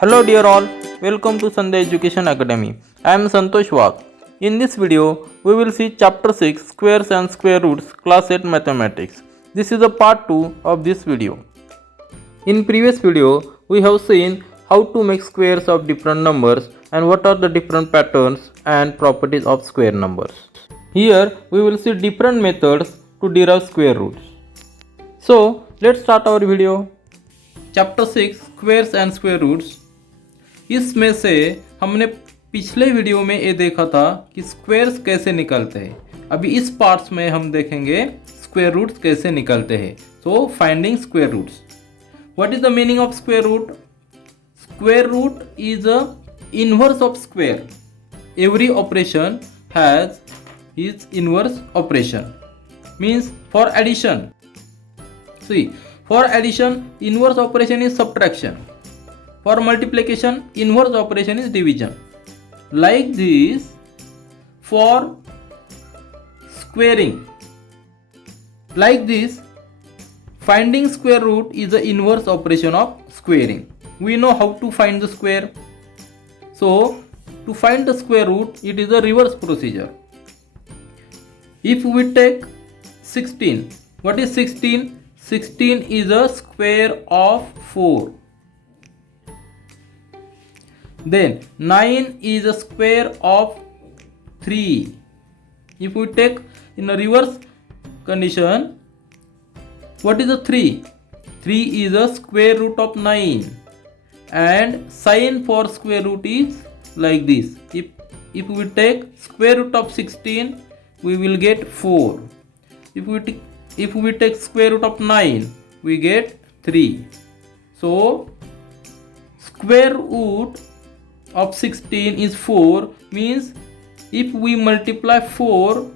Hello dear all, welcome to Sunday Education Academy. I am Santosh Wagh. In this video, we will see chapter 6 Squares and Square Roots class 8 Mathematics. This is a part 2 of this video. In previous video, we have seen how to make squares of different numbers and what are the different patterns and properties of square numbers. Here, we will see different methods to derive square roots. So, let's start our video. Chapter 6 Squares and Square Roots. इसमें से हमने पिछले video में ये देखा था कि squares कैसे निकलते हैं। अभी इस पार्ट्स में हम देखेंगे स्क्वायर रूट्स कैसे निकलते हैं। So finding square roots. What is the meaning of square root? Square root is a inverse of square. Every operation has is inverse operation. Means for addition, see for addition inverse operation is subtraction. For multiplication, inverse operation is division. Like this, for squaring, like this, finding square root is the inverse operation of squaring. We know how to find the square. So, to find the square root, it is a reverse procedure. If we take 16, what is 16? 16 is a square of 4. Then 9 is a square of 3. If we take in a reverse condition, what is a 3? 3 is a square root of 9, and sign for square root is like this. If we take square root of 16, we will get 4. If we take square root of 9, we get 3. So square root of 16 is 4, means if we multiply 4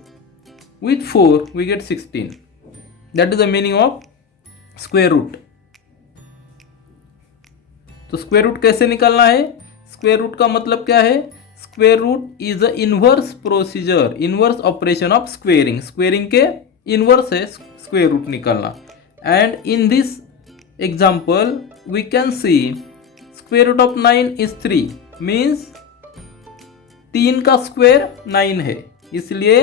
with 4, we get 16. That is the meaning of square root. तो square root कैसे निकालना है? Square root का मतलब क्या है? Square root is a inverse procedure, inverse operation of squaring. Squaring के inverse है स्क्वायर रूट निकालना. And in this example we can see square root of 9 is 3. Means 3 का स्क्वायर 9 है, इसलिए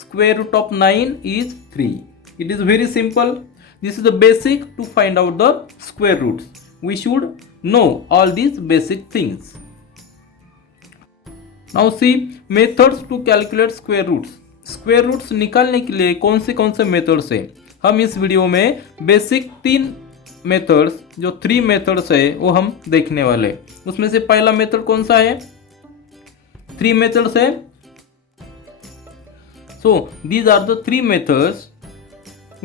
square root of 9 is 3. It is very simple. This is the basic to find out the square roots. We should know all these basic things. Now see methods to calculate square roots. Square roots निकालने के लिए कौन से methods है? हम इस video में basic 3 methods, जो 3 मेथड्स है वो हम देखने वाले. उसमें से पहला मेथड कौन सा है? 3 मेथड्स है. So these are the 3 methods.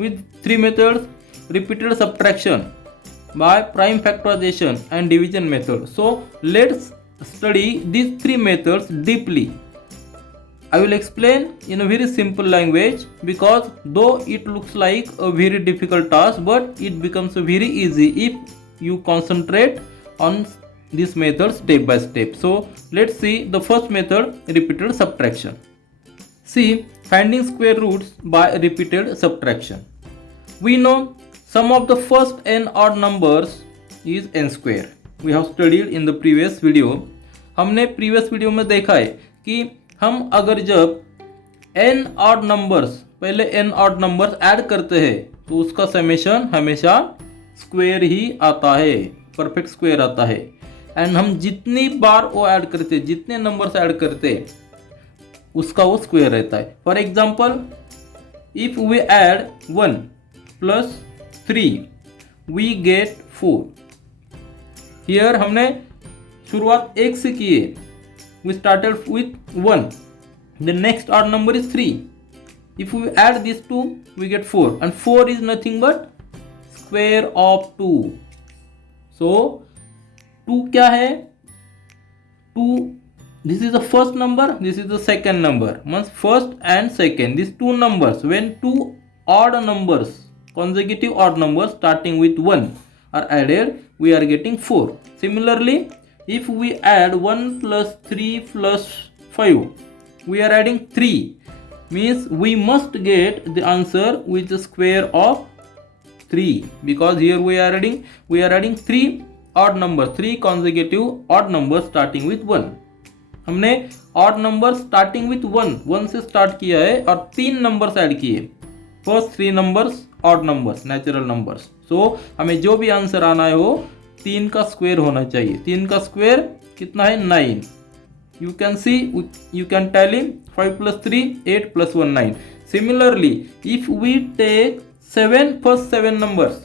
With 3 methods, repeated subtraction by prime factorisation and division method. So let's study these 3 methods deeply. I will explain in a very simple language, because though it looks like a very difficult task, but it becomes very easy if you concentrate on this method step by step. So let's see the first method, repeated subtraction. See, finding square roots by repeated subtraction. We know sum of the first n odd numbers is n square. We have studied in the previous video. हमने previous video में देखा है कि हम अगर जब n odd numbers, पहले n odd numbers add करते हैं तो उसका समेशन हमेशा स्क्वायर ही आता है, परफेक्ट स्क्वायर आता है. एंड हम जितनी बार वो ऐड करते, जितने नंबर्स ऐड करते, उसका वो स्क्वायर रहता है. For example, if we add 1 plus 3 we get 4. Here हमने शुरुआत 1 से की है. We started with 1. The next odd number is 3. If we add this 2 we get 4, and 4 is nothing but square of 2. So 2 क्या है? 2, this is the first number, this is the second number. Means first and second, this 2 numbers, when 2 odd numbers, consecutive odd numbers starting with 1 are added, we are getting 4. Similarly, if we add 1 plus 3 plus 5, we are adding 3. Means we must get the answer with the square of 3, because here we are adding 3 odd number, 3 consecutive odd number starting with 1। हमने odd number starting with 1 से start किया है और 3 numbers add किए। First 3 numbers odd numbers, natural numbers. So हमें जो भी answer आना है वो 3 का स्क्वायर होना चाहिए। 3 का स्क्वायर कितना है? 9। You can see, you can tally 5 plus 3, 8 plus 1, 9. Similarly, if we take 7 first 7 numbers,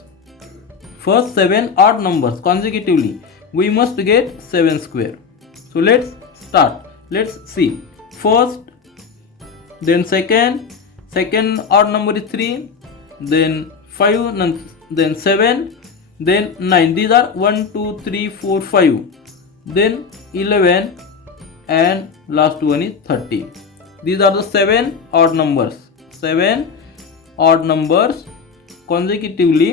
first 7 odd numbers consecutively, we must get 7 square. So let's start. Let's see. First, then second odd number is 3, then 5, then 7, then 9. These are 1, 2, 3, 4, 5. Then 11. And last one is 30. These are the 7 odd numbers. 7 odd numbers consecutively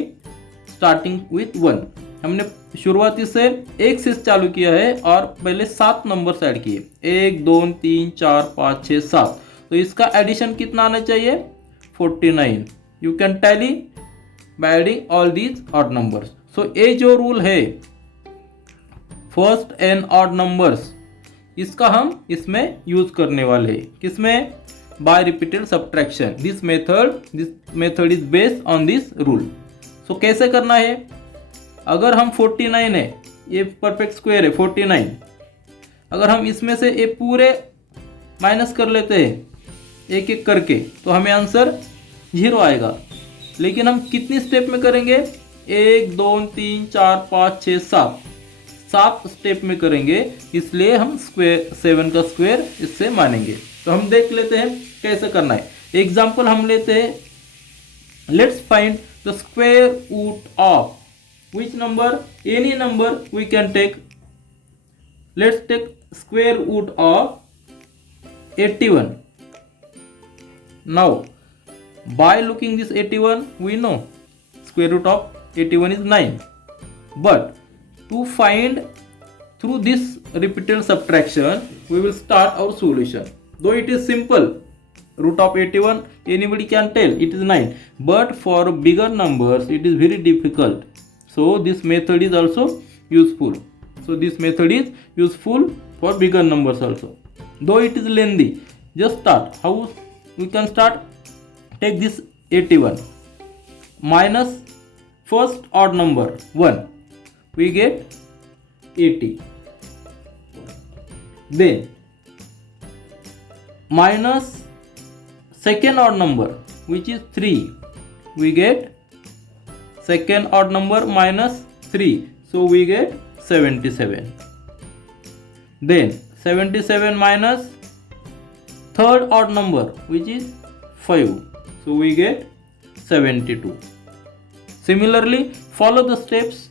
starting with 1. हमने शुरुआती से 1 से चालू किया है और पहले 7 numbers add किए। 1, 2, 3, 4, 5, 6, 7। तो इसका एडिशन कितना आना चाहिए? 49. You can tally by adding all these odd numbers. So ये जो रूल है फर्स्ट एन ऑड नंबर्स, इसका हम इसमें यूज करने वाले हैं। किसमें? By repeated subtraction. This method is based on this rule. So कैसे करना है? अगर हम 49 है, ये परफेक्ट स्क्वायर है 49, अगर हम इसमें से ये पूरे माइनस कर लेते हैं एक एक करके तो हमें आंसर 0 आएगा। लेकिन हम कितनी स्टेप में करेंगे? 1, 2, 3, 4, 5, 6, 7 स्टेप में करेंगे, इसलिए हम 7 का स्क्वायर इससे मानेंगे। तो हम देख लेते हैं कैसे करना है। एग्जाम्पल हम लेते हैं। Let's find the square root of which number? Any number we can take. Let's take square root of 81। Now by looking this 81 we know square root of 81 is 9, but to find through this repeated subtraction we will start our solution. Though it is simple, root of 81 anybody can tell it is 9, but for bigger numbers it is very difficult. So this method is also useful. So this method is useful for bigger numbers also. Though it is lengthy, just start. How we can start? Take this 81 minus first odd number 1, we get 80. Then minus second odd number which is 3, we get second odd number minus 3, so we get 77. Then 77 minus third odd number which is 5, so we get 72. Similarly, follow the steps.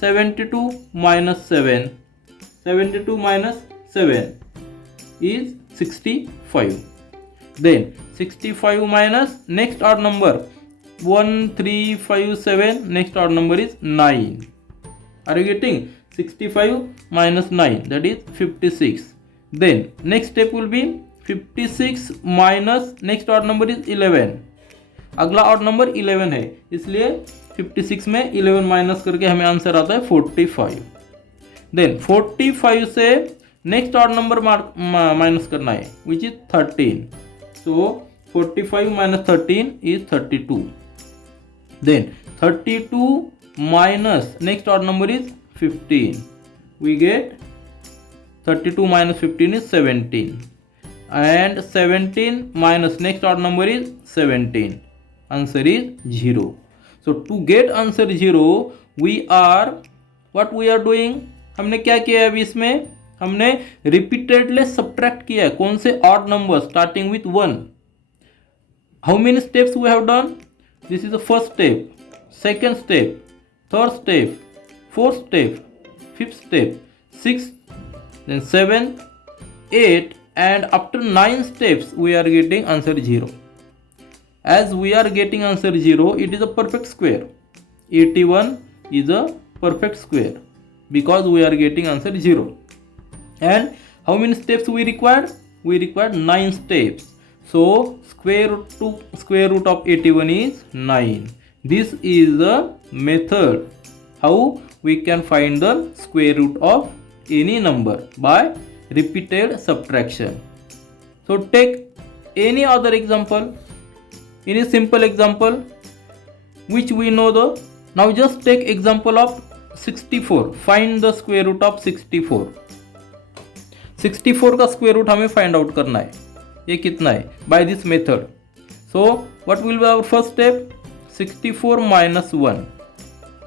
72 minus 7. 72 minus 7 is 65. Then 65 minus next odd number 1, 3, 5, 7. Next odd number is 9. Are you getting? 65 minus 9, that is 56. Then next step will be 56 minus next odd number is 11. अगला odd number 11 है, इसलिए 56 में 11 minus करके हमें answer आता है 45. Then 45 से next odd number minus करना है which is 13. So 45 minus 13 is 32. Then 32 minus next odd number is 15. We get 32 minus 15 is 17. And 17 minus next odd number is 17. Answer is 0. So to get answer 0, what we are doing? हमने क्या किया है अभी इसमें? हमने repeatedly subtract किया है. कौन से odd number starting with 1? How many steps we have done? This is the first step, second step, third step, fourth step, fifth step, sixth, then 7, 8, and after 9 steps we are getting answer 0. As we are getting answer 0, it is a perfect square. 81 is a perfect square because we are getting answer 0. And how many steps we require? We require 9 steps. So square root of 81 is 9. This is the method how we can find the square root of any number? By repeated subtraction. So take any other example, any simple example which we know the. Now just take example of 64. Find the square root of 64. 64 का square root हमें find out करना है. ये कितना है? By this method. So what will be our first step? 64 minus 1.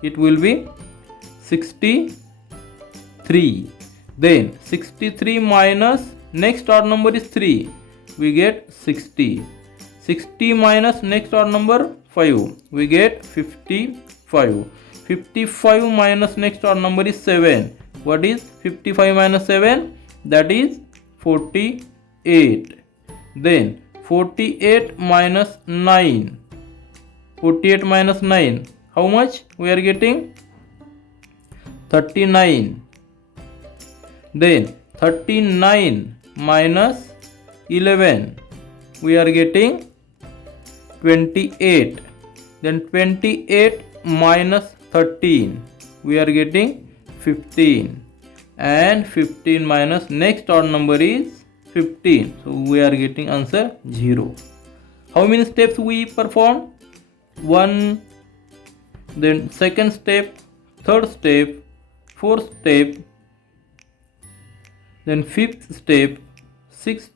It will be 63. Then 63 minus next odd number is 3. We get 60. 60 minus next odd number 5. We get 55. 55 minus next odd number is 7. What is 55 minus 7? That is 48. Then 48 minus 9. 48 minus 9. How much we are getting? 39. Then 39 minus 11. We are getting 28. Then 28 minus 13. We are getting 15. And 15 minus next odd number is 15. So we are getting answer 0. How many steps we perform? 1, then second step, third step, fourth step, then fifth step, sixth,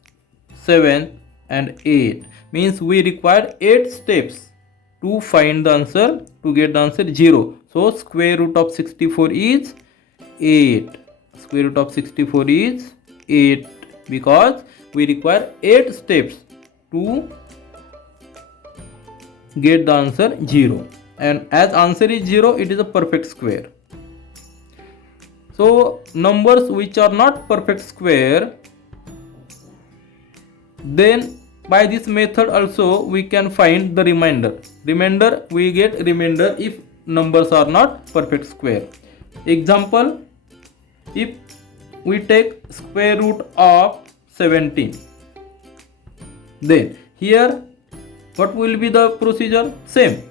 seventh and 8. Means we require 8 steps to find the answer, to get the answer 0. So square root of 64 is 8. Square root of 64 is 8 because we require 8 steps to get the answer 0. And as answer is 0, it is a perfect square. So numbers which are not perfect square, then by this method also we can find the remainder. We get remainder if numbers are not perfect square. Example, if we take square root of 17, then here what will be the procedure? Same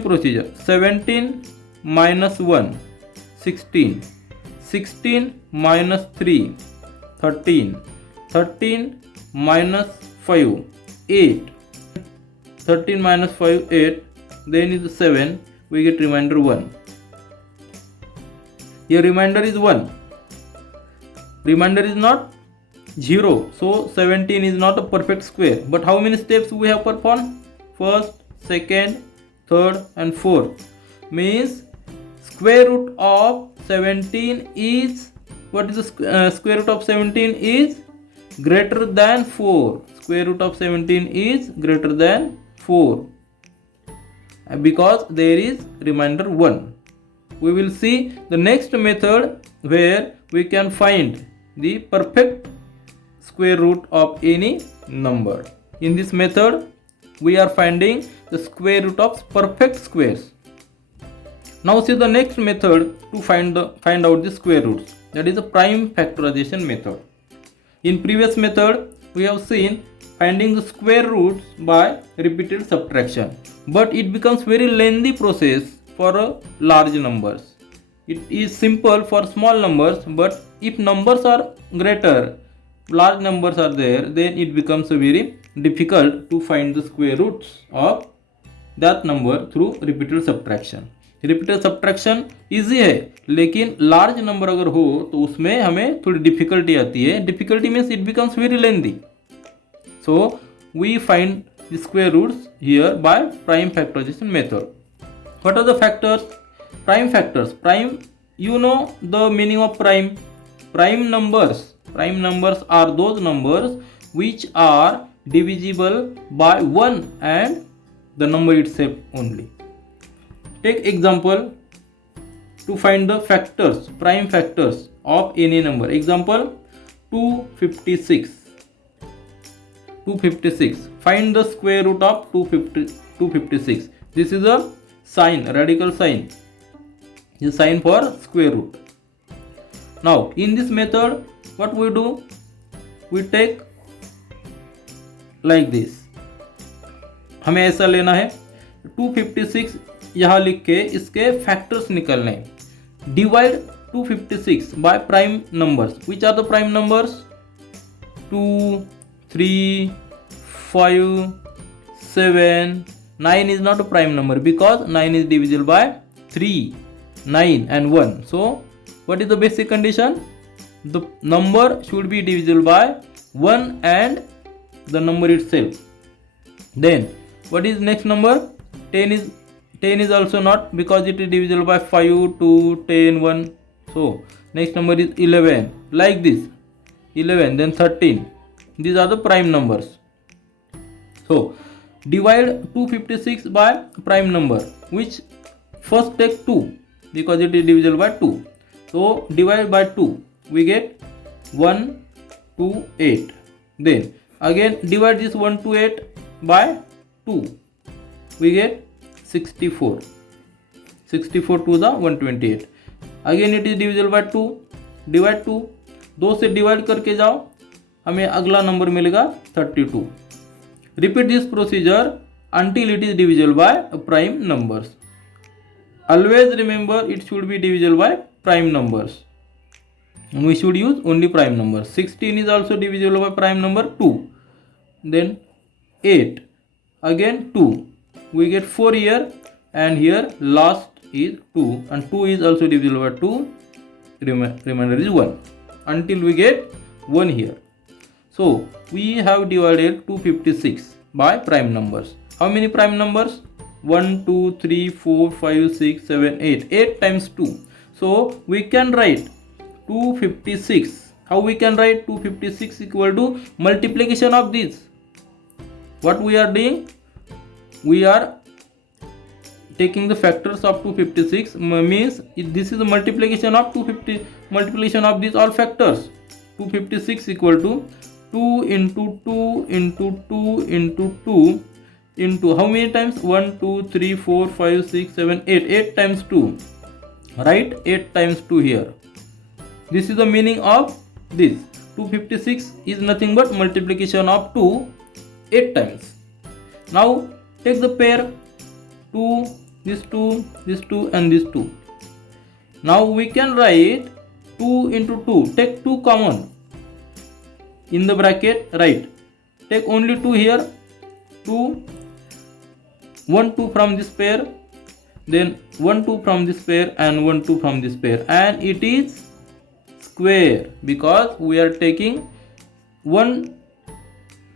procedure. 17 minus 1, 16. 16 minus 3, 13. 13 minus 5, 8. 13 minus 5, 8. Then is 7. We get remainder 1. Here remainder is 1. Remainder is not 0. So 17 is not a perfect square. But how many steps we have performed? First, second, third and fourth. Means square root of 17 is, what is the square root of 17 is greater than 4. Square root of 17 is greater than 4 because there is remainder 1. We will see the next method where we can find the perfect square root of any number. In this method, we are finding the square root of perfect squares. Now see the next method to find out the square roots. That is a prime factorization method. In previous method, we have seen finding the square roots by repeated subtraction. But it becomes very lengthy process for large numbers. It is simple for small numbers, but if numbers are greater, large numbers are there, then it becomes very difficult to find the square roots of that number through repeated subtraction. Repeated subtraction easy है, लेकिन large number अगर हो तो उसमें हमें थोड़ी difficulty आती है. Difficulty means it becomes very lengthy. So we find the square roots here by prime factorisation method. What are the factors? Prime factors. Prime, you know the meaning of prime. Prime numbers are those numbers which are divisible by 1 and the number itself only. Take example to find the factors, prime factors of any number. Example 256. 256. Find the square root of 256. This is a sign, radical sign. This sign for square root. Now in this method, what we do? We take like this. हमें ऐसा लेना है. 256 यहाँ लिख के इसके factors निकलने। Divide 256 by prime numbers. Which are the prime numbers? 2, 3, 5, 7. 9 is not a prime number because 9 is divisible by 3, 9 and 1. So what is the basic condition? The number should be divisible by 1 and the number itself. Then what is next number? 10 is also not because it is divisible by 5, 2, 10, 1. So next number is 11, like this. 11, then 13. These are the prime numbers. So divide 256 by prime number, which first take 2 because it is divisible by 2. So divide by 2, we get 1 to 8. Then again divide this 1 to 8 by 2, we get 64. 64 to the 128. Again it is divisible by 2. Divide 2, 2 से divide करके जाओ, हमें अगला number मिलेगा 32. Repeat this procedure until it is divisible by prime numbers. Always remember it should be divisible by prime numbers. We should use only prime numbers. 16 is also divisible by prime number 2. Then 8. Again 2. We get 4 here, and here last is 2, and 2 is also divisible by 2. Remainder is 1 until we get 1 here. So we have divided 256 by prime numbers. How many prime numbers? 1, 2, 3, 4, 5, 6, 7, 8. 8 times 2. So we can write 256. How we can write 256 equal to multiplication of this? What we are doing? We are taking the factors of 256, means this is the multiplication of 250, multiplication of these all factors. 256 equal to 2 into 2 into 2 into 2 into how many times? 1, 2, 3, 4, 5, 6, 7, 8. 8 times 2. Right? 8 times 2 here. This is the meaning of this. 256 is nothing but multiplication of 2 8 times. Now take the pair 2, this 2, this 2 and this 2. Now we can write 2 into 2. Take 2 common. In the bracket, write. Take only 2 here. 2, 1 2 from this pair, then 1 2 from this pair, and 1 2 from this pair, and it is square because we are taking 1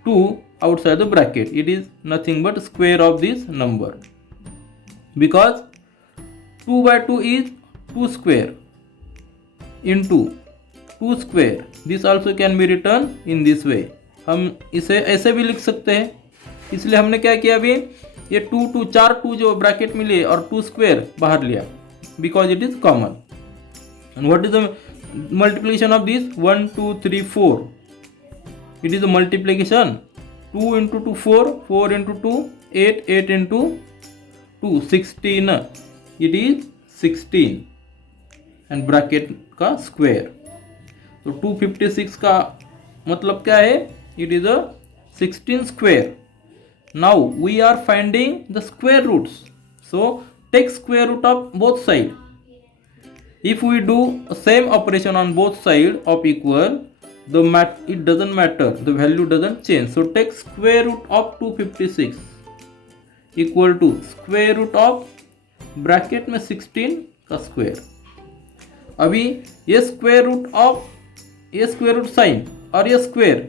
2 outside the bracket. It is nothing but square of this number, because 2 by 2 is 2 square into 2 square. This also can be written in this way. हम इसे ऐसे भी लिख सकते हैं, इसलिए हमने क्या किया अभी, ये 2 2 4 2 जो ब्रैकेट में लिए और 2 स्क्वायर बाहर लिया, because it is common. And what is the multiplication of this? 1 2 3 4. It is the multiplication. 2 into 2 4, 4 into 2 8, 8 into 2 16. It is 16 and bracket का स्क्वायर. तो 256 का मतलब क्या है? It is a 16 square. Now we are finding the square roots. So take square root of both sides. If we do same operation on both sides of equal, it doesn't matter, the value doesn't change. So take square root of 256 equal to square root of bracket में 16 का square. अभी ये square root of ये square root sine और ये square,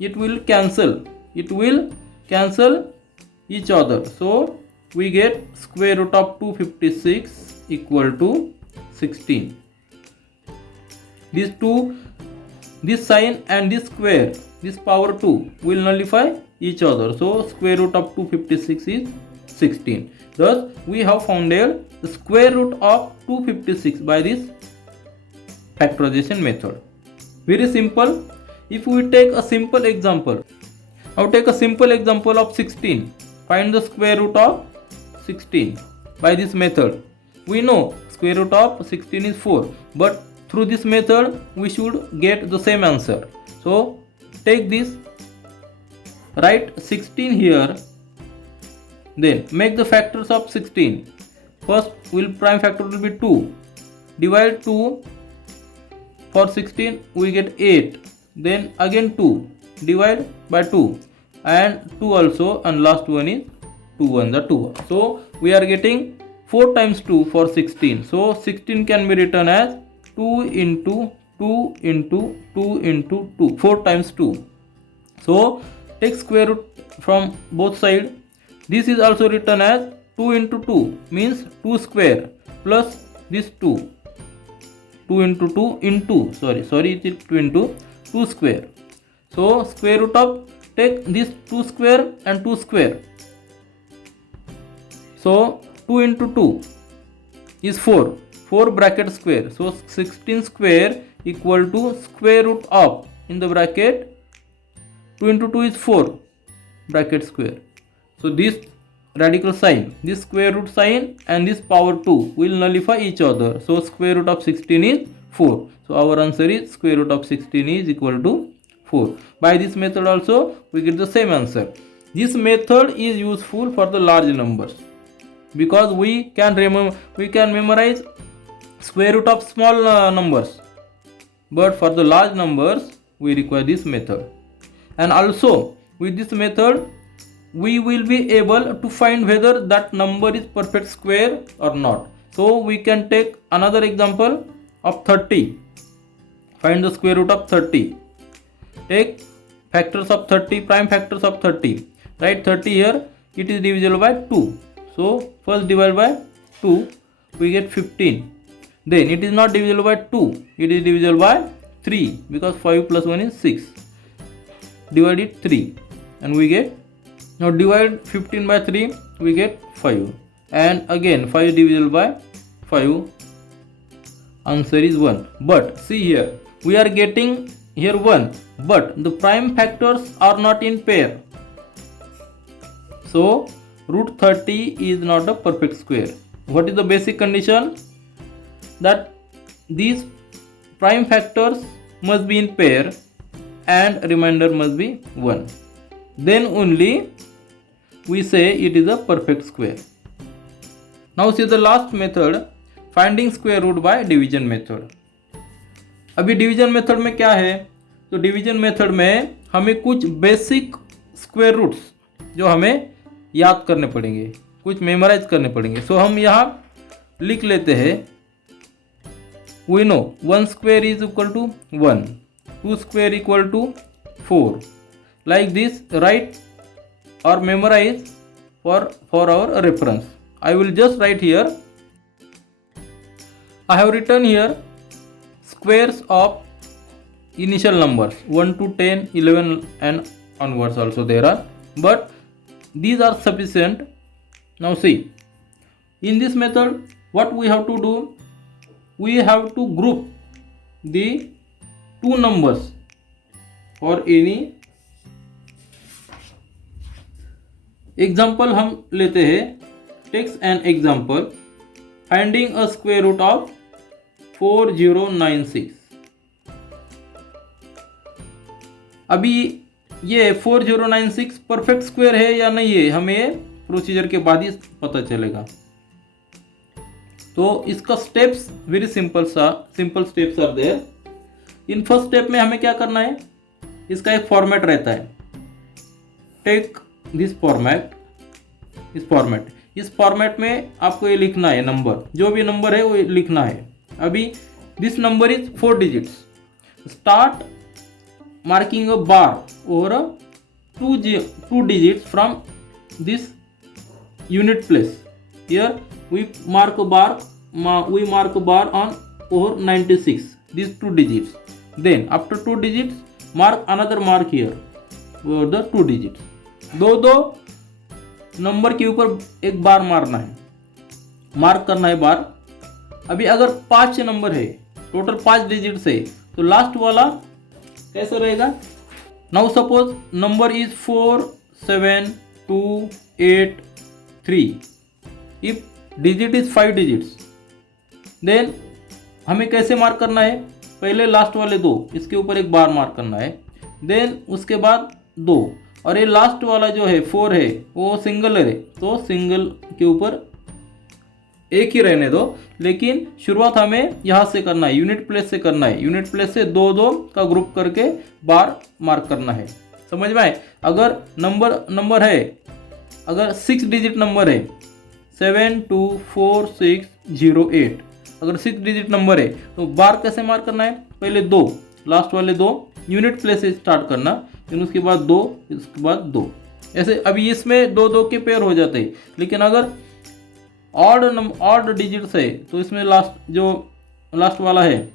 it will cancel each other. So we get square root of 256 equal to 16. These two, this sign and this square, this power 2 will nullify each other. So square root of 256 is 16. Thus we have found the square root of 256 by this factorization method. Very simple. If we take a simple example, now take a simple example of 16. Find the square root of 16 by this method. We know square root of 16 is 4, but through this method we should get the same answer. So take this, write 16 here, then make the factors of 16. first prime factor will be 2. Divide 2 for 16, we get 8. Then again 2, divide by 2 and 2 also, and last one is 2 1 the 2. So we are getting 4 times 2 for 16. So 16 can be written as 2 into 2 into 2 into 2, 4 times 2. So take square root from both sides. This is also written as 2 into 2, means 2 square plus this 2. 2 into 2 into, sorry it is 2 into 2 square. So square root of, take this 2 square and 2 square. So 2 into 2 is 4. 4 bracket square. So 16 square equal to square root of, in the bracket 2 into 2 is 4 bracket square. So this radical sign, this square root sign and this power 2 will nullify each other. So square root of 16 is 4. So our answer is square root of 16 is equal to 4. By this method also we get the same answer. This method is useful for the large numbers because we can memorize square root of small numbers, but for the large numbers we require this method. And also with this method we will be able to find whether that number is perfect square or not. So we can take another example of 30. Find the square root of 30. Take factors of 30, prime factors of 30. Write 30 here, it is divisible by 2. So first divide by 2, we get 15. Then it is not divisible by 2, it is divisible by 3 because 5 plus 1 is 6. Divide it 3 and we get, now divide 15 by 3, we get 5. And again 5 divisible by 5, answer is 1. But see here, we are getting here 1, but the prime factors are not in pair. So root 30 is not a perfect square. What is the basic condition? That these prime factors must be in pair and remainder must be 1. Then only we say it is a perfect square. Now see the last method, finding square root by division method. अभी division method में क्या है? तो division method में हमें कुछ basic square roots जो हमें याद करने पड़ेंगे, कुछ मेमोराइज करने पड़ेंगे. सो हम यहाँ लिख लेते हैं. We know 1 square is equal to 1, 2 square equal to 4. Like this, write or memorize for our reference. I will just write here. I have written here squares of initial numbers 1 to 10, 11 and onwards also there are, but these are sufficient. Now see, in this method what we have to do, we have to group the two numbers or any example. हम लेते हैं, takes an example, finding a square root of 4096. अभी ये 4096 perfect square है या नहीं है, हमें प्रोसीजर के बाद ही पता चलेगा. तो इसका steps very simple steps are there. In first step में हमें क्या करना है, इसका एक फॉर्मेट रहता है. टेक दिस फॉर्मेट, इस फॉर्मेट में आपको ये लिखना है, नंबर जो भी नंबर है वो लिखना है. अभी this number is 4 digits. Start marking a bar or a 2 digits from this unit place. Here we mark a bar on over 96, these 2 digits. Then after 2 digits mark another mark here over the 2 digits. दो number के ऊपर एक बार मारना है, mark करना है बार. अभी अगर 5 नंबर है, टोटल 5 डिजिट्स है, तो लास्ट वाला कैसा रहेगा. Now suppose number is 47283. If digit is 5 digits, then हमें कैसे मार्क करना है, पहले लास्ट वाले 2, इसके ऊपर एक बार मार्क करना है. देन उसके बाद 2, और ये लास्ट वाला जो है 4 है वो सिंगल है, तो सिंगल के ऊपर एक ही रहने दो, लेकिन शुरुआत हमें यहाँ से करना है, यूनिट प्लेस से करना है। यूनिट प्लेस से दो दो का ग्रुप करके बार मार्क करना है। समझ में आए? अगर नंबर है, अगर 6 डिजिट नंबर है 724608, अगर 6 डिजिट नंबर है तो बार कैसे मार्क करना है? पहले दो, लास्ट वाले दो यूनिट प्लेस से स्टार्ट करना, फिर उसके बाद दो, उसके बाद दो, ऐसे। अभी इसमें दो दो के पेयर हो जाते हैं, लेकिन अगर ऑड डिजिट्स है तो इसमें लास्ट वाला है,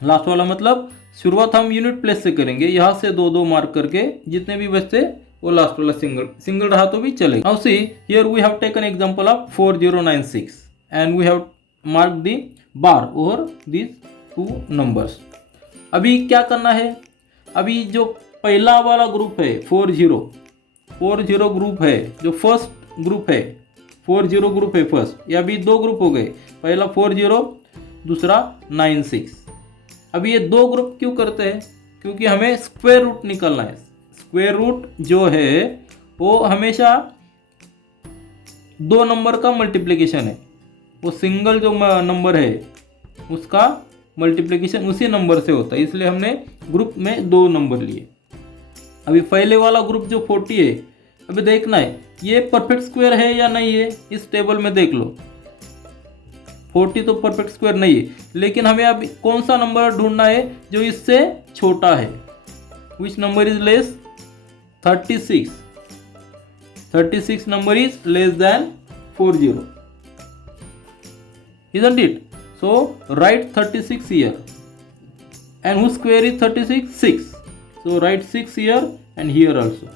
लास्ट वाला मतलब शुरुआत हम यूनिट प्लेस से करेंगे, यहाँ से दो दो मार्क करके जितने भी बचते वो लास्ट वाला सिंगल रहा तो भी चलेगा। Now see here we have taken example of 4096 and we have mark the bar over this two numbers. अभी क्या करना है? अभी जो पहला वाला ग्रुप है 40 ग्रुप है, जो फर्स्ट ग्रुप है 40 ग्रुप है फर्स्ट, या अभी दो ग्रुप हो गए, पहला 40 दूसरा 96। अभी ये दो ग्रुप क्यों करते हैं? क्योंकि हमें स्क्वायर रूट निकालना है। स्क्वायर रूट जो है वो हमेशा दो नंबर का मल्टीप्लिकेशन है, वो सिंगल जो नंबर है उसका मल्टीप्लिकेशन उसी नंबर से होता है, इसलिए हमने ग्रुप में दो नंबर लिए। अभी पहले वाला ग्रुप जो 40 है, अभी देखना है ये परफेक्ट स्क्वायर है या नहीं है, इस टेबल में देख लो। 40 तो परफेक्ट स्क्वायर नहीं है, लेकिन हमें अब कौन सा नंबर ढूंढना है जो इससे छोटा है। Which number is less? 36 number is less then 40, isn't it? So write 36 here, and whose square is 36? 6. So write 6 here and here also.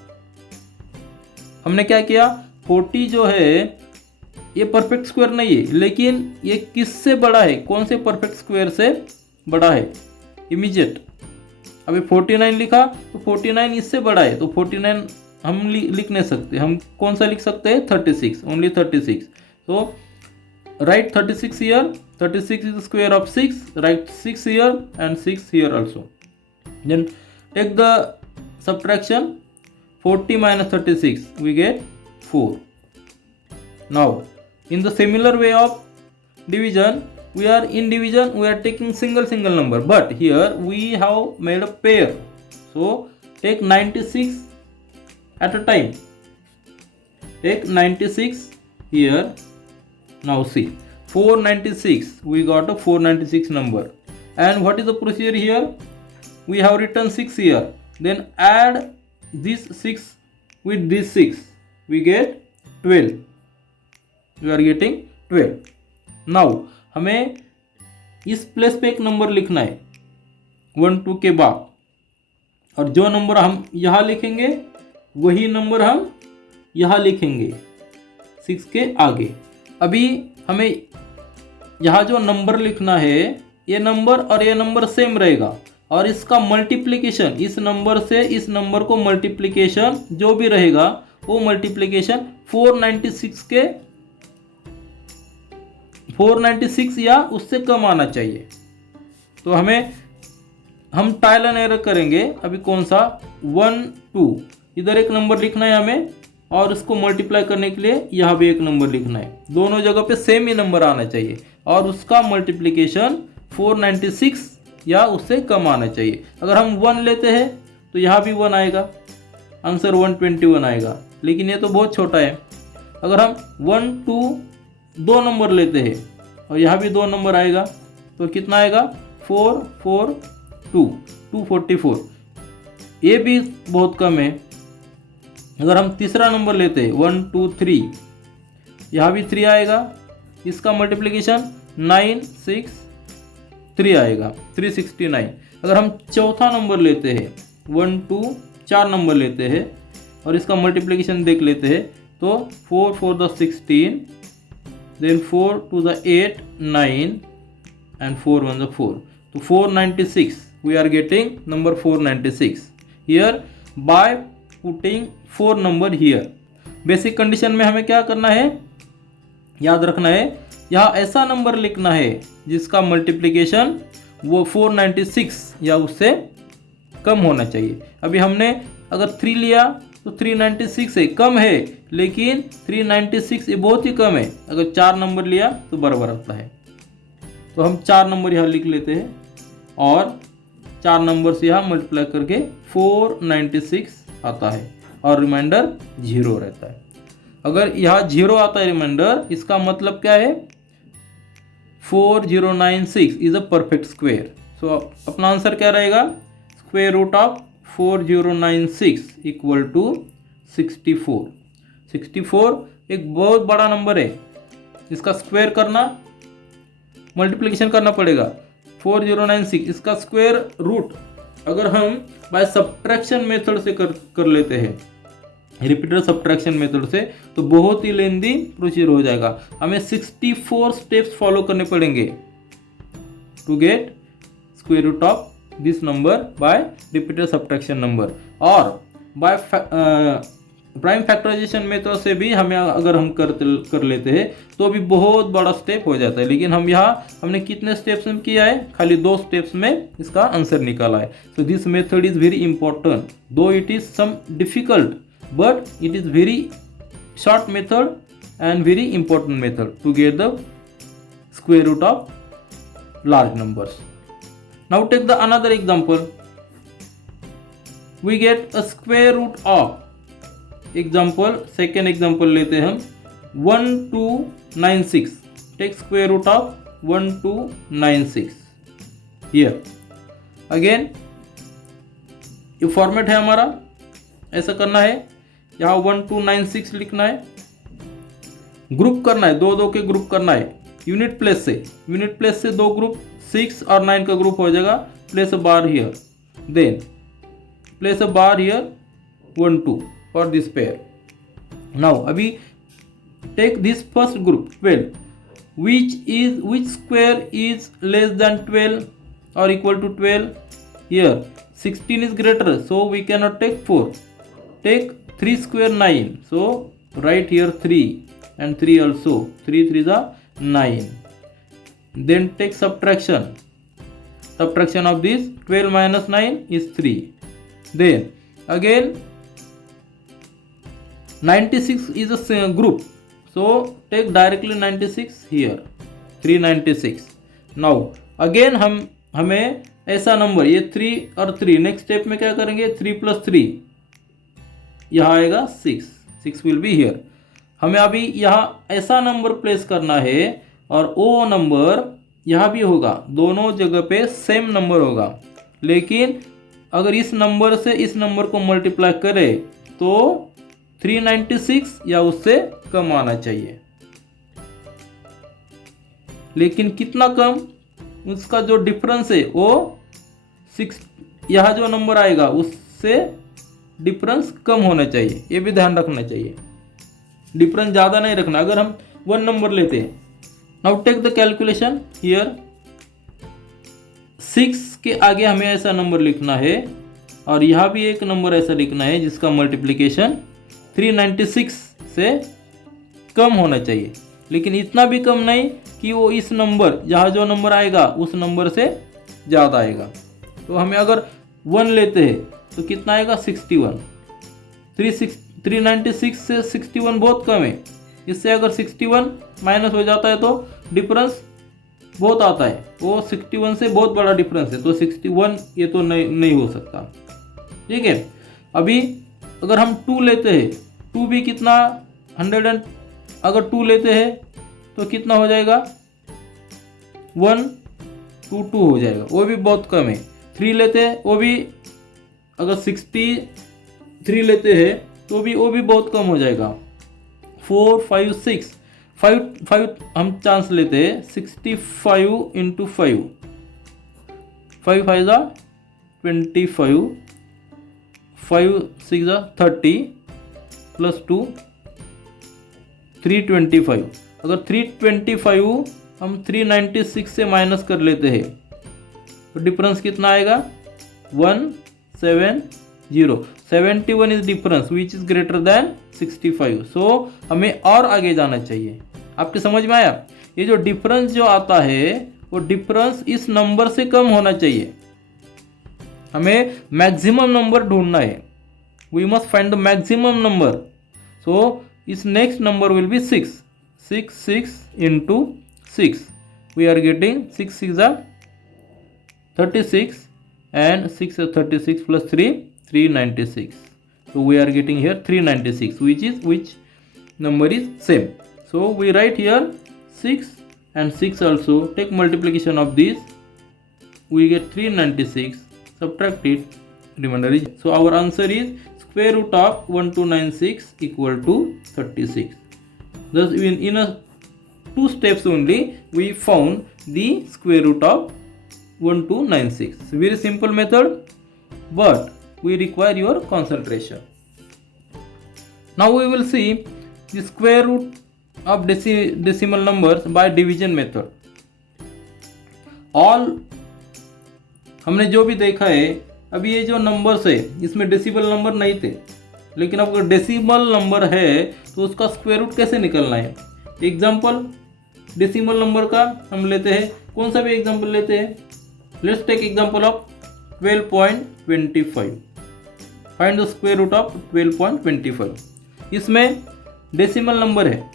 हमने क्या किया? 40 जो है ये परफेक्ट स्क्वायर नहीं है, लेकिन ये किससे बड़ा है? कौन से परफेक्ट स्क्वायर से बड़ा है? इमीडिएट। अभी 49 लिखा तो 49 इससे बड़ा है, तो 49 हम लिख नहीं सकते। हम कौन सा लिख सकते हैं? 36, ओनली 36। तो write 36 here. 36 is the square of 6. Write 6 here and 6 here also. Then take the subtraction. 40 minus 36, we get 4. Now in the similar way of division, we are taking single number, but here we have made a pair. So take 96 at a time. Take 96 here. Now see 496, we got a 496 number, and what is the procedure here? We have written 6 here, then add this 6 with this 6, we get 12. We are getting 12. Now हमें इस place पे एक number लिखना है 1 2 के बाद, और जो नंबर हम यहाँ लिखेंगे वही नंबर हम यहाँ लिखेंगे 6 के आगे। अभी हमें यहाँ जो नंबर लिखना है, ये नंबर और ये नंबर सेम रहेगा, और इसका मल्टीप्लिकेशन, इस नंबर से इस नंबर को मल्टीप्लिकेशन जो भी रहेगा वो मल्टीप्लिकेशन 496 या उससे कम आना चाहिए। तो हम ट्रायल एंड एरर करेंगे। अभी कौन सा? 1 2, इधर एक नंबर लिखना है हमें, और इसको मल्टीप्लाई करने के लिए यहाँ भी एक नंबर लिखना है। दोनों जगह पे सेम ही नंबर आना चाहिए, और उसका मल्टीप्लिकेशन 496 या उससे कम आना चाहिए। अगर हम 1 लेते हैं तो यहाँ भी 1 आएगा, आंसर 121 आएगा, लेकिन ये तो बहुत छोटा है। अगर हम 1 2 दो नंबर लेते हैं और यहाँ भी दो नंबर आएगा, तो कितना आएगा? 4 4 2 244, ये भी बहुत कम है। अगर हम तीसरा नंबर लेते हैं 1 2 3, यहाँ भी 3 आएगा, इसका मल्टीप्लिकेशन 9 6 3 आएगा, 369। अगर हम चौथा नंबर लेते हैं 1 2 4 नंबर लेते हैं और इसका मल्टीप्लिकेशन देख लेते हैं, तो 4 4 the 16, then 4 2 the 8 9 and 4 1 the 4, तो 496 we are getting number 496 here by putting 4 number here। Basic condition में हमें क्या करना है, याद रखना है, यहाँ ऐसा नंबर लिखना है जिसका मल्टीप्लिकेशन वो 496 या उससे कम होना चाहिए। अभी हमने अगर 3 लिया तो 396 है, कम है, लेकिन 396 ये बहुत ही कम है। अगर 4 नंबर लिया तो बराबर आता है। तो हम 4 नंबर यहाँ लिख लेते हैं और 4 नंबर से यहाँ मल्टीप्लाई करके 496 आता है और रिमाइंडर 0 रहता है। अगर यहाँ 0 आता है रिमाइंडर, इसका मतलब क्या है, 4096 is a perfect square. So अपना आंसर क्या रहेगा, square root of 4096 equal to 64। 64 एक बहुत बड़ा नंबर है, इसका स्क्वायर करना, मल्टीप्लिकेशन करना पड़ेगा। 4096 इसका स्क्वायर रूट अगर हम बाय सब्ट्रैक्शन मेथड से कर लेते हैं, रिपीटेड सब्ट्रैक्शन मेथड से, तो बहुत ही लेंदी प्रोसीजर हो जाएगा। हमें 64 स्टेप्स फॉलो करने पड़ेंगे to get square root of this number by repeated subtraction number. और बाय प्राइम फैक्टराइजेशन मेथड से भी हमें अगर हम कर लेते हैं तो भी बहुत बड़ा स्टेप हो जाता है। लेकिन हम यहाँ हमने कितने स्टेप्स में किया है, खाली 2 स्टेप्स में इसका आंसर निकाला है। So this method is very important, though it is some difficult, but it is very short method and very important method to get the square root of large numbers. Now take the another example. We get a square root of example, second example लेते हैं हम 1296. Take square root of 1296 here. Again ये format है हमारा, ऐसा करना है। यहाँ 1296 लिखना है, ग्रुप करना है, 2 के ग्रुप करना है यूनिट प्लेस से। यूनिट प्लेस से 2 ग्रुप 6 और 9 का ग्रुप हो जाएगा। Place a bar here, then place a bar here 1 2 for this pair. Now अभी take this first group 12, which square is less than 12 or equal to 12? Here 16 is greater, so we cannot take 4. Take 3 square 9, so write here 3 and 3 also, 3 3 is 9. Then take subtraction of this, 12 minus 9 is 3. Then again 96 is a group, so take directly 96 here, 396. Now again हमें ऐसा number, ये 3 और 3, next step में क्या करेंगे, 3 + 3 यहाँ आएगा 6 will be here. हमें अभी यहाँ ऐसा नंबर प्लेस करना है और वो नंबर यहाँ भी होगा, दोनों जगह पे सेम नंबर होगा। लेकिन अगर इस नंबर से इस नंबर को मल्टीप्लाई करें तो 396 या उससे कम आना चाहिए। लेकिन कितना कम, उसका जो डिफरेंस है वो 6, यहाँ जो नंबर आएगा उससे डिफरेंस कम होना चाहिए, ये भी ध्यान रखना चाहिए। डिफरेंस ज़्यादा नहीं रखना। अगर हम 1 नंबर लेते हैं, now take the calculation here, 6 के आगे हमें ऐसा नंबर लिखना है और यहाँ भी एक नंबर ऐसा लिखना है जिसका मल्टीप्लिकेशन 396 से कम होना चाहिए, लेकिन इतना भी कम नहीं कि वो इस नंबर, यहाँ जो नंबर आएगा उस नंबर से ज़्यादा आएगा। तो हमें अगर 1 लेते हैं तो कितना आएगा, 61। 396 से 61 बहुत कम है, इससे अगर 61 माइनस हो जाता है तो डिफरेंस बहुत आता है, वो 61 से बहुत बड़ा डिफरेंस है, तो 61 ये तो नहीं हो सकता। ठीक है, अभी अगर हम 2 लेते हैं, 2 भी कितना 100, अगर 2 लेते हैं तो कितना हो जाएगा, 122 हो जाएगा, वो भी बहुत कम है। 3 लेते हैं, वो भी अगर 63 लेते हैं तो भी वो भी बहुत कम हो जाएगा। 4 5 6 5 हम चांस लेते हैं, 65 × 5, 5 5 जा 25, 5 6 जा 30 + 2 325। अगर 325 हम 396 से माइनस कर लेते हैं तो डिफरेंस कितना आएगा, 170। 71 is difference which is greater than 65। सो हमें और आगे जाना चाहिए। आपके समझ में आया? ये जो डिफरेंस जो आता है वो डिफरेंस इस नंबर से कम होना चाहिए। हमें मैक्सिमम नंबर ढूंढना है। we must find the maximum number. So its next number will be 6. 6 into 6, we are getting 6 6 are 36, and 6 are 36 plus 3 396. So we are getting here 396, which number is same. So we write here 6 and 6 also. Take multiplication of this, we get 396, subtract it, remainder is. So our answer is square root of 1296 equal to 36. Thus in a 2 steps only we found the square root of 1296. Very simple method, but we require your concentration. Now we will see the square root of decimal numbers by division method. All हमने जो भी देखा है, अभी ये जो numbers है इसमें डेसिमल नंबर नहीं थे, लेकिन अब अगर डेसिमल नंबर है तो उसका स्क्वायर रूट कैसे निकलना है. एग्जाम्पल डेसिमल नंबर का हम लेते हैं, कौन सा भी एग्जाम्पल लेते हैं. Let's take example of 12.25. Find the square root of 12.25. इसमें डेसिमल नंबर है.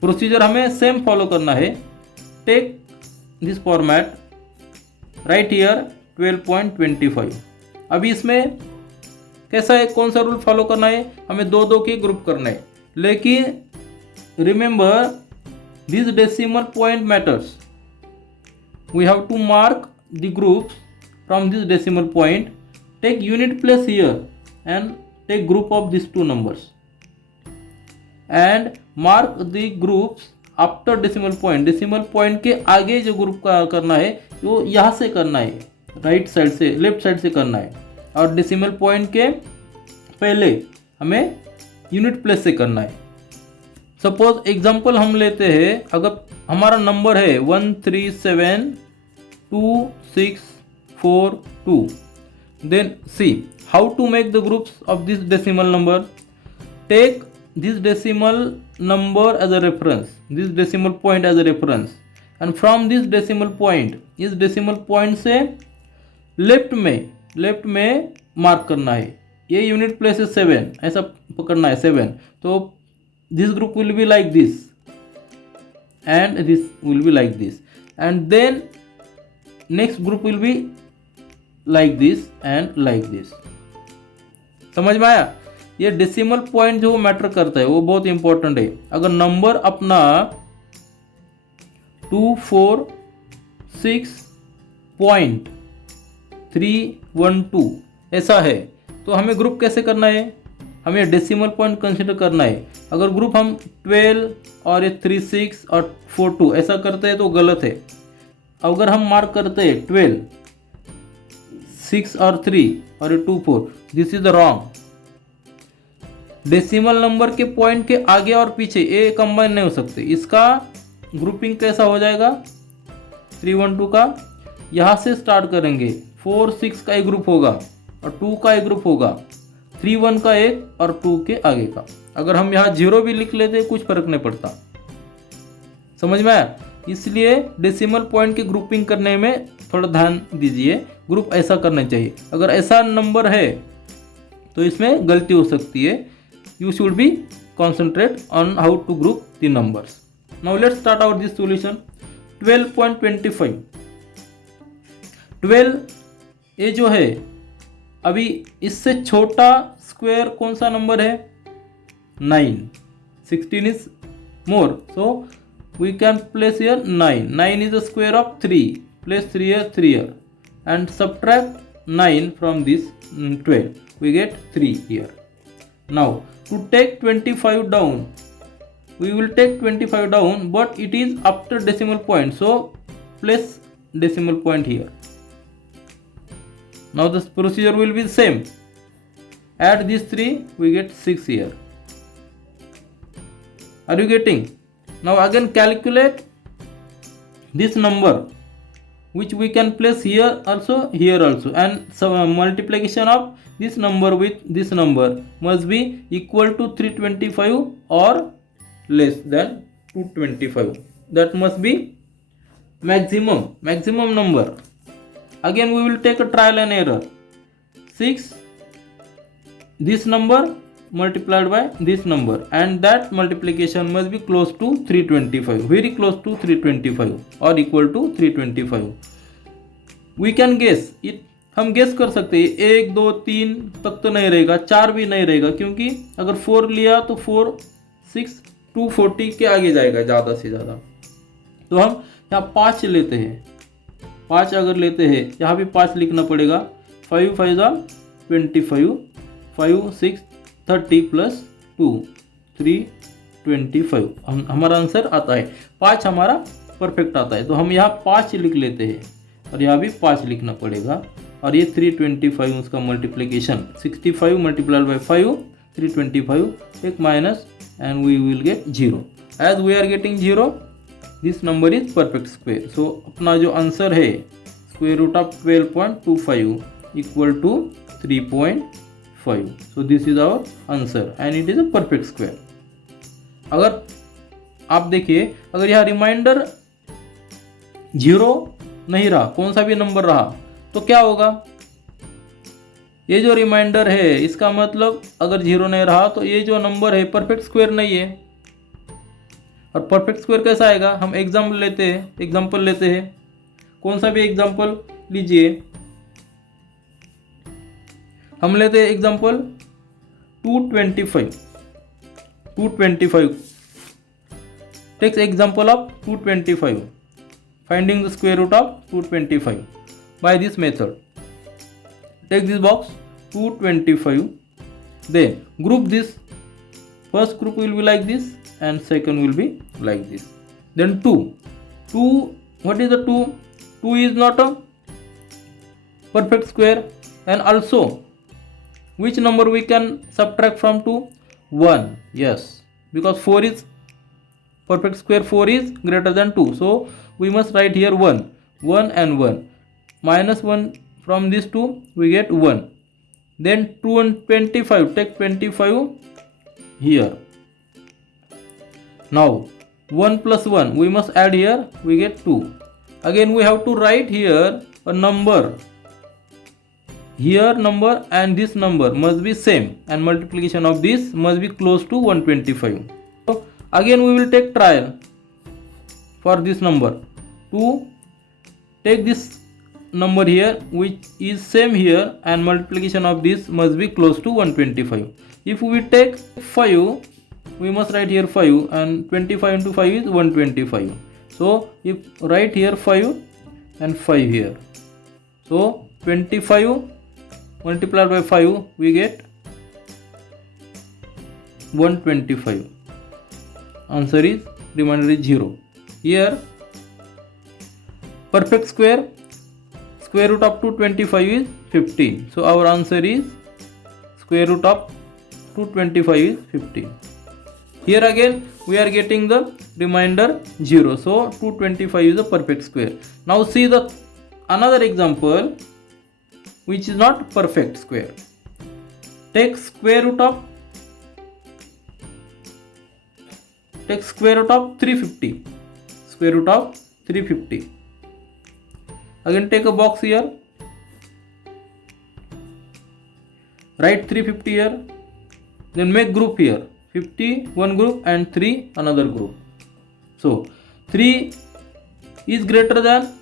प्रोसीजर हमें सेम फॉलो करना है. Take this format, right here 12.25. अभी इसमें कैसा है, कौन सा रूल फॉलो करना है, हमें दो दो के ग्रुप करना है. लेकिन remember this decimal point matters. We have to mark the group from this decimal point. Take unit place here and take group of this two numbers and mark the groups after decimal point. Decimal point के आगे जो group का करना है वो यहाँ से करना है, राइट साइड से, लेफ्ट साइड से करना है. और डेसिमल पॉइंट के पहले हमें यूनिट प्लेस से करना है. सपोज एग्जांपल हम लेते हैं, अगर हमारा नंबर है 137264 then see how to make the groups of this decimal number. Take this decimal number as a reference, this decimal point as a reference, and from this decimal point, इस decimal point से left में mark करना है. ये unit place है 7, ऐसा पकड़ना है 7. तो this group will be like this and this will be like this, and then next group will be like this and like this. समझ में आया. ये डेसिमल पॉइंट जो मैटर करता है वो बहुत इंपॉर्टेंट है. अगर नंबर अपना 246.312 ऐसा है तो हमें ग्रुप कैसे करना है, हमें डेसिमल पॉइंट कंसीडर करना है. अगर ग्रुप हम 12 और 36 और 42 ऐसा करते हैं तो गलत है. अगर हम मार्क करते हैं 12, 6 और 3 और 2 4, this is the wrong. Decimal number के पॉइंट के आगे और पीछे ये कंबाइन नहीं हो सकते. इसका ग्रुपिंग कैसा हो जाएगा, 312 का यहाँ से स्टार्ट करेंगे, 4 6 का एक ग्रुप होगा और 2 का एक ग्रुप होगा, 3 1 का एक और 2 के आगे का. अगर हम यहाँ 0 भी लिख लेते कुछ फर्क नहीं पड़ता. समझ में आया. इसलिए डेसिमल पॉइंट की ग्रुपिंग करने में थोड़ा ध्यान दीजिए. ग्रुप ऐसा करना चाहिए. अगर ऐसा नंबर है तो इसमें गलती हो सकती है. You should be concentrate on how to group the numbers. Now let's start out this solution. 12.25. 12 ये जो है, अभी इससे छोटा स्क्वायर कौन सा नंबर है, 9. 16 is more, so we can place here 9. 9 is the square of 3. Place 3 here and subtract 9 from this 12. We get 3 here. Now to take 25 down, we will take 25 down, but it is after decimal point, so place decimal point here. Now this procedure will be the same. Add these 3, we get 6 here. Are you getting? Now again calculate this number, which we can place here also, and some multiplication of this number with this number must be equal to 325 or less than 225. That must be maximum number. Again we will take a trial and error. 6 this number multiplied by this number, and that multiplication must be close to 325, very close to 325 or equal to 325. we can guess it, हम guess कर सकते हैं 1 2 3 तक तो नहीं रहेगा, 4 भी नहीं रहेगा, क्योंकि अगर 4 लिया तो 4 6 240 के आगे जाएगा ज़्यादा से ज़्यादा। तो हम यहाँ 5 लेते हैं, 5 अगर लेते हैं यहाँ भी 5 लिखना पड़ेगा। 5 5 25, 5 6 30 प्लस 2 325 हमारा आंसर आता है। 5 हमारा परफेक्ट आता है, तो हम यहाँ 5 लिख लेते हैं और यहाँ भी 5 लिखना पड़ेगा। और ये 325 उसका मल्टीप्लिकेशन 65 मल्टीप्लाइड बाई 5 325 एक minus and we will get 0। As we are getting 0 this number is perfect square. So अपना जो आंसर है square root of 12.25 equal to 3.5। So this is our answer and it is a perfect square. अगर आप देखिए, अगर यह reminder 0 नहीं रहा, कौन सा भी नंबर रहा, तो क्या होगा? ये जो रिमाइंडर है इसका मतलब अगर 0 नहीं रहा तो ये जो नंबर है परफेक्ट स्क्वायर नहीं है। और परफेक्ट स्क्वायर कैसा आएगा? हम एग्जाम्पल लेते हैं, कौन सा भी एग्जाम्पल लीजिए। हम लेते हैं example 225। Takes example of 225, finding the square root of 225 by this method. Take this box 225, then group this. First group will be like this and second will be like this. Then 2, what is the 2? 2 is not a perfect square. And also which number we can subtract from 2? 1. Yes, because 4 is perfect square, 4 is greater than 2, so we must write here 1 and 1. Minus 1 from these 2 we get 1. Then 2 and 25, take 25 here. Now 1 plus 1 we must add here, we get 2. Again we have to write here a number, here number and this number must be same, and multiplication of this must be close to 125. So again we will take trial for this number to take this number here which is same here, and multiplication of this must be close to 125. If we take 5, we must write here 5, and 25 into 5 is 125. So if write here 5 and 5 here, so 25 multiplied by 5 we get 125. Answer is, remainder is 0. Here perfect square root of 225 is 15. So our answer is square root of 225 is 15. Here again we are getting the remainder 0. So 225 is a perfect square. Now see the another example which is not perfect square. Take square root of 350. Square root of 350. Again take a box here, write 350 here, then make group here, 50 one group and 3 another group. So 3 is greater than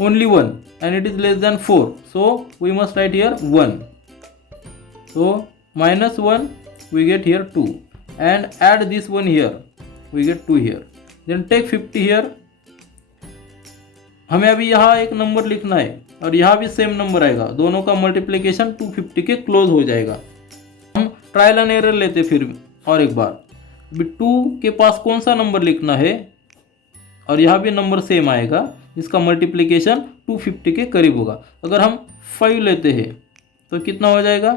only 1 and it is less than 4, so we must write here 1. So minus 1 we get here 2, and add this one here, we get 2 here. Then take 50 here, हमें अभी यहाँ एक number लिखना है और यहाँ भी same number आएगा, दोनों का मल्टीप्लिकेशन 250 के क्लोज हो जाएगा। हम ट्रायल एंड एरर लेते फिर और एक बार, अभी 2 के पास कौन सा नंबर लिखना है, और यहाँ भी नंबर सेम आएगा जिसका मल्टीप्लिकेशन 250 के करीब होगा। अगर हम 5 लेते हैं तो कितना हो जाएगा?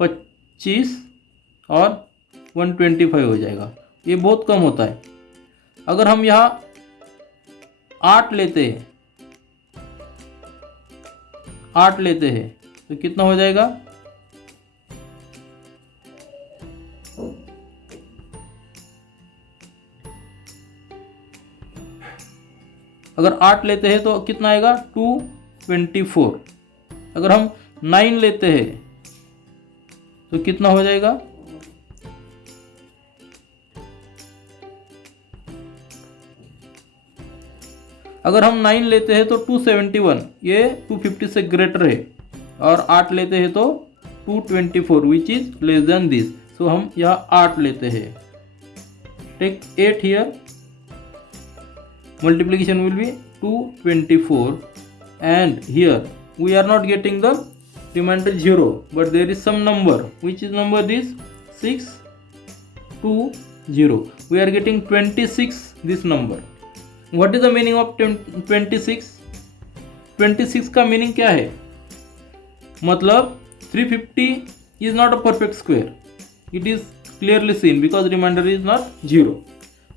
25 और 125 हो जाएगा, ये बहुत कम होता है। अगर हम यहाँ 8 लेते हैं तो कितना हो जाएगा? अगर 8 लेते हैं तो कितना आएगा? 224। अगर हम 9 लेते हैं तो कितना हो जाएगा? अगर हम 9 लेते हैं तो 271, ये 250 से ग्रेटर है, और 8 लेते हैं तो 224 which is less than this. So हम यहाँ 8 लेते हैं। Take 8 here, multiplication will be 224, and here we are not getting the remainder 0, but there is some number. Which is number this? 620. We are getting 26, this number. What is the meaning of 26? 26 का meaning क्या है? मतलब 350 is not a perfect square. It is clearly seen because remainder is not 0.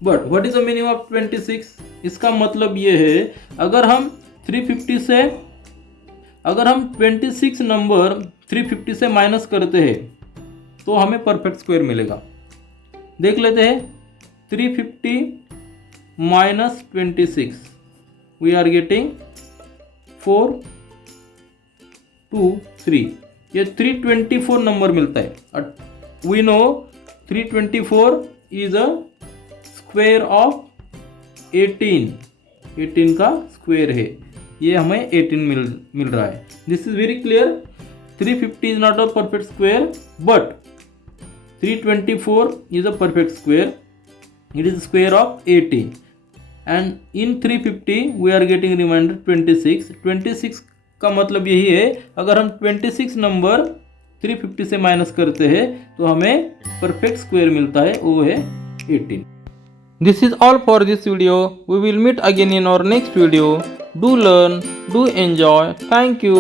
But what is the meaning of 26? इसका मतलब ये है, अगर हम 26 नंबर 350 से माइनस करते हैं तो हमें परफेक्ट स्क्वायर मिलेगा। देख लेते हैं, 350 माइनस 26, वी आर गेटिंग 423, ये 324 नंबर मिलता है। We know 324 is a square of 18 का स्क्वायर है, ये हमें 18 मिल रहा है। This is very clear. 350 is not a perfect square, but 324 is a perfect square, it is square of 18, and in 350 we are getting reminder 26। 26 का मतलब यही है, अगर हम 26 नंबर 350 से माइनस करते हैं तो हमें परफेक्ट स्क्वायर मिलता है, वो है 18। This is all for this video. We will meet again in our next video. Do learn, do enjoy. Thank you.